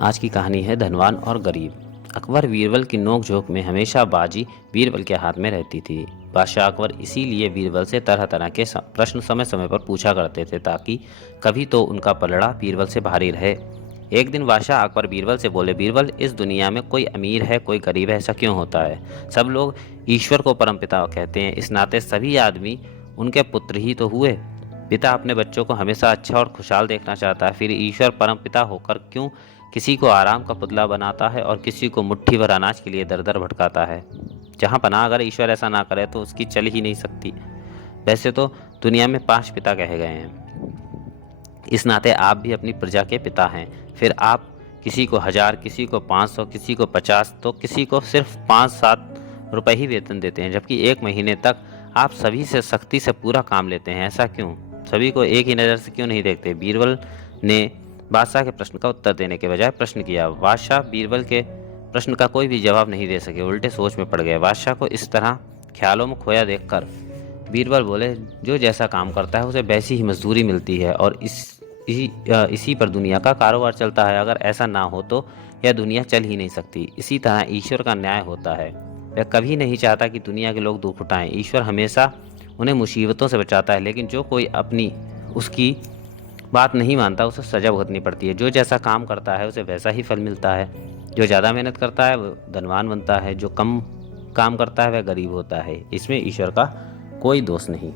आज की कहानी है धनवान और गरीब। अकबर बीरबल की नोक-झोंक में हमेशा बाजी बीरबल के हाथ में रहती थी। बादशाह अकबर इसीलिए बीरबल से तरह-तरह के प्रश्न समय-समय पर पूछा करते थे ताकि कभी तो उनका पलड़ा बीरबल से भारी रहे। एक दिन बादशाह अकबर बीरबल से बोले, बीरबल, इस दुनिया में कोई अमीर है, कोई गरीब है, ऐसा क्यों होता है? सब लोग ईश्वर को परमपिता कहते हैं, इस नाते सभी आदमी उनके पुत्र ही तो हुए। पिता अपने बच्चों को हमेशा अच्छा और खुशहाल देखना चाहता है, फिर ईश्वर परमपिता होकर क्यों किसी को आराम का पुतला बनाता है और किसी को मुट्ठी भर अनाज के लिए दर दर भटकाता है। जहाँ पनाह अगर ईश्वर ऐसा ना करे तो उसकी चल ही नहीं सकती। वैसे तो दुनिया में 5 पिता कहे गए हैं, इस नाते आप भी अपनी प्रजा के पिता हैं। फिर आप किसी को 1000, किसी को 500, किसी को 50, तो किसी को सिर्फ 5-7 रुपए ही वेतन देते हैं, जबकि एक महीने तक आप सभी से सख्ती से पूरा काम लेते हैं। ऐसा क्यों? सभी को एक ही नज़र से क्यों नहीं देखते? बीरबल ने बादशाह के प्रश्न का उत्तर देने के बजाय प्रश्न किया। बादशाह बीरबल के प्रश्न का कोई भी जवाब नहीं दे सके, उल्टे सोच में पड़ गए। बादशाह को इस तरह ख्यालों में खोया देखकर बीरबल बोले, जो जैसा काम करता है उसे वैसी ही मजदूरी मिलती है और इसी पर दुनिया का कारोबार चलता है। अगर ऐसा ना हो तो यह दुनिया चल ही नहीं सकती। इसी तरह ईश्वर का न्याय होता है, वह कभी नहीं चाहता कि दुनिया के लोग दुख उठाएं। ईश्वर हमेशा उन्हें मुसीबतों से बचाता है, लेकिन जो कोई अपनी उसकी बात नहीं मानता उसे सजा भुगतनी पड़ती है। जो जैसा काम करता है उसे वैसा ही फल मिलता है। जो ज़्यादा मेहनत करता है वो धनवान बनता है, जो कम काम करता है वह गरीब होता है। इसमें ईश्वर का कोई दोष नहीं।